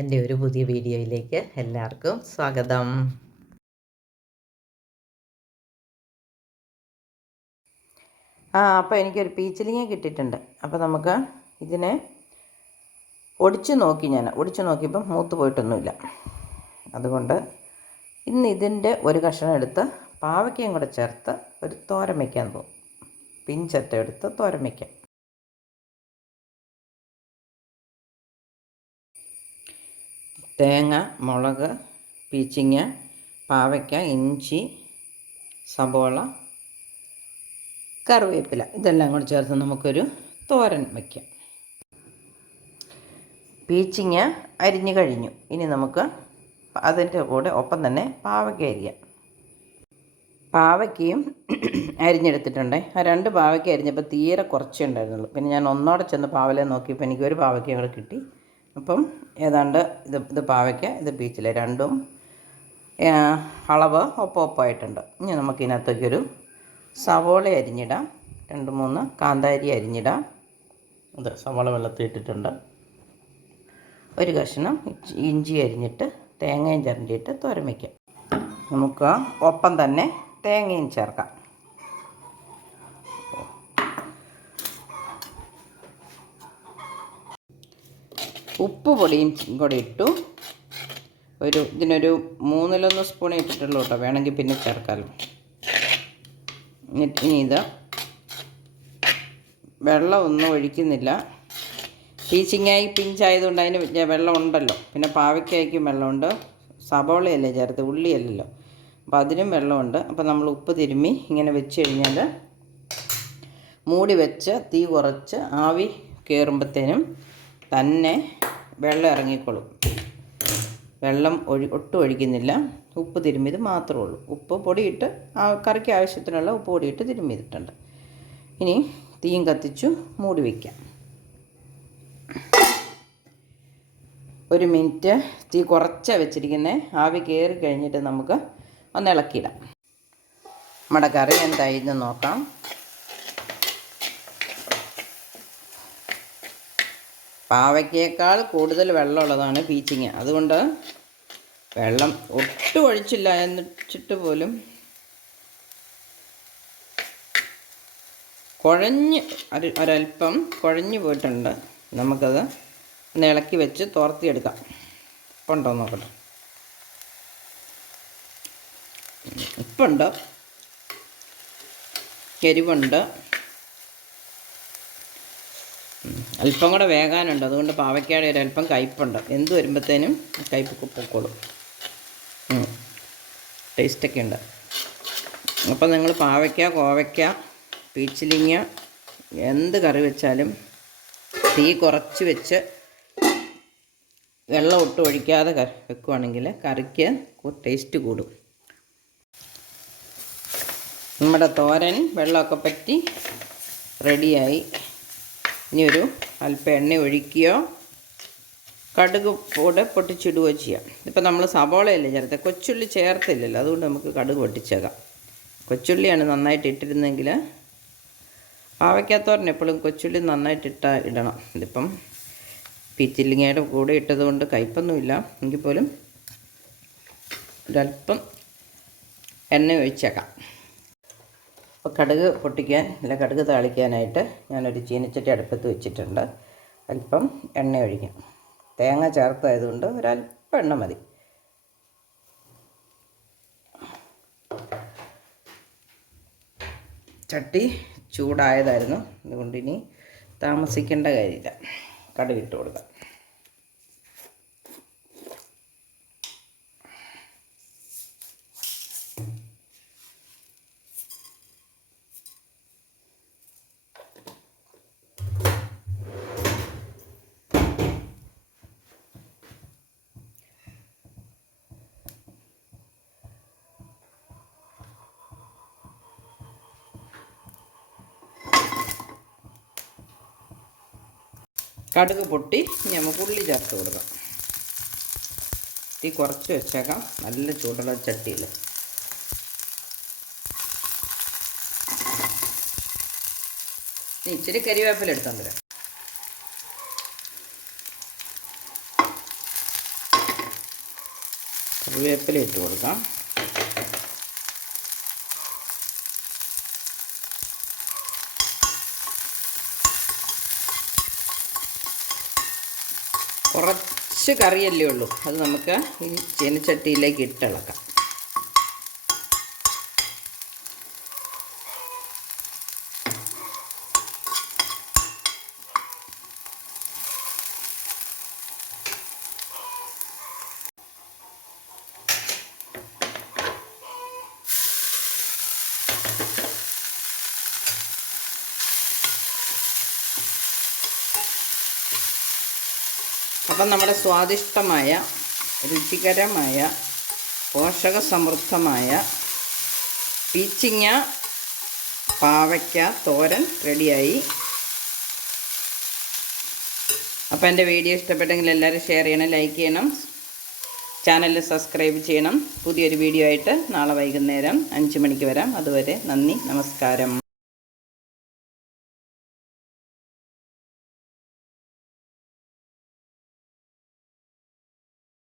എന്റെ ഒരു പുതിയ വീഡിയോയിലേക്ക് എല്ലാവർക്കും സ്വാഗതം. ആ അപ്പോൾ എനിക്കൊരു പീച്ചിലിങ്ങ കിട്ടിയിട്ടുണ്ട്. അപ്പോൾ നമുക്ക് ഇതിനെ ഒടിച്ചു നോക്കി ഞാൻ. ഒടിച്ചു നോക്കിയപ്പം മൂത്ത് പോയിട്ടൊന്നുമില്ല. അതുകൊണ്ട് ഇന്ന് ഇതിന്റെ ഒരു കഷ്ണം എടുത്ത് പാവയ്ക്കയും കൂടെ ചേർത്ത് ഒരു തോരൻ വയ്ക്കാൻ പോകും. പിഞ്ചറ്റ എടുത്ത് തോരൻ വയ്ക്കാം തേങ്ങ മുളക് പീച്ചിങ്ങ പാവയ്ക്ക ഇഞ്ചി സബോള കറിവേപ്പില. ഇതെല്ലാം കൂടി ചേർത്ത് നമുക്കൊരു തോരൻ വയ്ക്കാം. പീച്ചിങ്ങ അരിഞ്ഞു കഴിഞ്ഞു. ഇനി നമുക്ക് അതിന്റെ കൂടെ ഒപ്പം തന്നെ പാവയ്ക്ക അരിയാം. പാവയ്ക്കയും അരിഞ്ഞെടുത്തിട്ടുണ്ട്. ആ രണ്ട് പാവയ്ക്ക അരിഞ്ഞപ്പോൾ തീരെ കുറച്ചേ ഉണ്ടായിരുന്നുള്ളൂ. പിന്നെ ഞാൻ ഒന്നോടെ ചെന്ന് പാവലെ നോക്കിയപ്പോൾ എനിക്ക് ഒരു പാവയ്ക്കയും കൂടെ കിട്ടി. അപ്പം ഏതാണ്ട് ഇത് ഇത് പാവയ്ക്ക ഇത് ബീച്ചിലെ രണ്ടും അളവ് ഒപ്പം ഒപ്പമായിട്ടുണ്ട്. ഇനി നമുക്ക് ഇതിനകത്തേക്കൊരു സവോള അരിഞ്ഞിടാം. രണ്ട് മൂന്ന് കാന്താരി അരിഞ്ഞിടാം. അത് സവോള വെള്ളത്തിൽ ഇട്ടിട്ടുണ്ട്. ഒരു കഷ്ണം ഇഞ്ചി അരിഞ്ഞിട്ട് തേങ്ങയും ചിരണ്ടിയിട്ട് തുരമിക്കാം നമുക്ക് ഒപ്പം തന്നെ തേങ്ങയും ചേർക്കാം. ഉപ്പ് പൊടിയും കൂടെ ഇട്ടു ഒരു ഇതിനൊരു മൂന്നിലൊന്ന് സ്പൂൺ ഇട്ടിട്ടുള്ളൂ കേട്ടോ വേണമെങ്കിൽ പിന്നെ ചേർക്കാമല്ലോ ഇനി ഇത് വെള്ളം ഒന്നും ഒഴിക്കുന്നില്ല. പീച്ചിങ്ങായി പിഞ്ചായതുകൊണ്ട് അതിന് വെള്ളം ഉണ്ടല്ലോ. പിന്നെ പാവയ്ക്കായ്ക്കും വെള്ളമുണ്ട്. സബോളയല്ലേ ചേർത്ത് ഉള്ളിയല്ലല്ലോ. അപ്പോൾ അതിനും വെള്ളമുണ്ട്. അപ്പോൾ നമ്മൾ ഉപ്പ് തിരുമ്മി ഇങ്ങനെ വെച്ച് കഴിഞ്ഞാൽ മൂടി വെച്ച് തീ കുറച്ച് ആവി കയറുമ്പോഴത്തേനും തന്നെ വെള്ളം ഇറങ്ങിക്കോളും. വെള്ളം ഒഴി ഒട്ടും ഒഴിക്കുന്നില്ല. ഉപ്പ് തിരുമ്മിയത് മാത്രമേ ഉള്ളൂ. ഉപ്പ് പൊടിയിട്ട് ആ കറിക്ക് ആവശ്യത്തിനുള്ള ഉപ്പ് പൊടിയിട്ട് തിരുമ്മിയിട്ടുണ്ട്. ഇനി തീയും കത്തിച്ചു മൂടി വയ്ക്കാം ഒരു മിനിറ്റ് തീ കുറച്ച വെച്ചിരിക്കുന്നത് ആവി കയറി കഴിഞ്ഞിട്ട് നമുക്ക് ഒന്ന് ഇളക്കിയിടാം. നമ്മുടെ കറി എന്തായിരുന്നു നോക്കാം. പാവയ്ക്കേക്കാൾ കൂടുതൽ വെള്ളമുള്ളതാണ് പീച്ചിങ്ങ അതുകൊണ്ട് വെള്ളം ഒട്ടും ഒഴിച്ചില്ല എന്നിട്ട് പോലും കുഴഞ്ഞ് ഒരു ഒരല്പം കുഴഞ്ഞു പോയിട്ടുണ്ട്. നമുക്കത് ഒന്ന് ഇളക്കി വെച്ച് തോർത്തിയെടുക്കാം. ഉണ്ടോ നോക്കട്ടെ. ഉപ്പുണ്ട്. എരിവുണ്ട്. അല്പം കൂടെ വേകാനുണ്ട്. അതുകൊണ്ട് പാവയ്ക്കാടെ ഒരു അല്പം കയ്പുണ്ട് എന്ത് വരുമ്പോഴത്തേനും കയ്പ് പൊക്കോളും. ടേസ്റ്റൊക്കെ ഉണ്ട്. അപ്പം നിങ്ങൾ പാവയ്ക്ക കോവയ്ക്ക പീച്ചിലിങ്ങ എന്ത് കറി വെച്ചാലും തീ കുറച്ച് വെച്ച് വെള്ളം ഒട്ടും ഒഴിക്കാതെ വെക്കുവാണെങ്കിൽ കറിക്ക് ടേസ്റ്റ് കൂടും. നമ്മുടെ തോരൻ വെള്ളമൊക്കെ പറ്റി റെഡിയായി ഇനി ഒരു അല്പം എണ്ണ ഒഴിക്കുകയോ കടുക് കൂടെ പൊട്ടിച്ചിടുകയോ ചെയ്യാം. ഇപ്പം നമ്മൾ സവോളയല്ലേ ചേർത്ത്? കൊച്ചുള്ളി ചേർത്തില്ലല്ലോ. അതുകൊണ്ട് നമുക്ക് കടുക് പൊട്ടിച്ചേക്കാം. കൊച്ചുള്ളിയാണ് നന്നായിട്ട് ഇട്ടിരുന്നെങ്കിൽ പാവയ്ക്കാത്തോരൻ എപ്പോഴും കൊച്ചുള്ളി നന്നായിട്ട് ഇട്ട ഇടണം. ഇതിപ്പം പിച്ചില്ലിങ്ങയുടെ കൂടെ ഇട്ടതുകൊണ്ട് കയ്പൊന്നുമില്ല. എങ്കിൽ പോലും ഒരല്പം എണ്ണ ഒഴിച്ചേക്കാം. അപ്പോൾ കടുക് പൊട്ടിക്കാൻ അല്ല കടുക് താളിക്കാനായിട്ട് ഞാനൊരു ചീനച്ചട്ടി അടുപ്പത്ത് വെച്ചിട്ടുണ്ട്. അല്പം എണ്ണ ഒഴിക്കാം. തേങ്ങ ചേർത്തായതുകൊണ്ട് ഒരല്പം എണ്ണ മതി. ചട്ടി ചൂടായതായിരുന്നു. അതുകൊണ്ട് ഇനി താമസിക്കേണ്ട കാര്യമില്ല. കടുവിട്ട് കൊടുക്കാം. കടുക് പൊട്ടി നമുക്ക് ഉള്ളി ചേർത്ത് കൊടുക്കാം. തീ കുറച്ച് വെച്ചേക്കാം. നല്ല ചൂടുള്ള ചട്ടിയിൽ ഇച്ചിരി കരിവേപ്പില എടുത്താൽ തരാം കറിവേപ്പില ഇട്ട് കൊടുക്കാം. കുറച്ച് കറിയല്ലേ ഉള്ളൂ. അത് നമുക്ക് ഈ ചീനച്ചട്ടിയിലേക്ക് ഇട്ടിളക്കാം അപ്പം നമ്മുടെ സ്വാദിഷ്ടമായ രുചികരമായ പോഷക സമൃദ്ധമായ പീച്ചിങ്ങ പാവയ്ക്ക തോരൻ റെഡിയായി. അപ്പോൾ എന്റെ വീഡിയോ ഇഷ്ടപ്പെട്ടെങ്കിൽ എല്ലാവരും ഷെയർ ചെയ്യണം ലൈക്ക് ചെയ്യണം ചാനൽ സബ്സ്ക്രൈബ് ചെയ്യണം. പുതിയൊരു വീഡിയോ ആയിട്ട് നാളെ വൈകുന്നേരം അഞ്ച് മണിക്ക് വരാം. അതുവരെ നന്ദി നമസ്കാരം.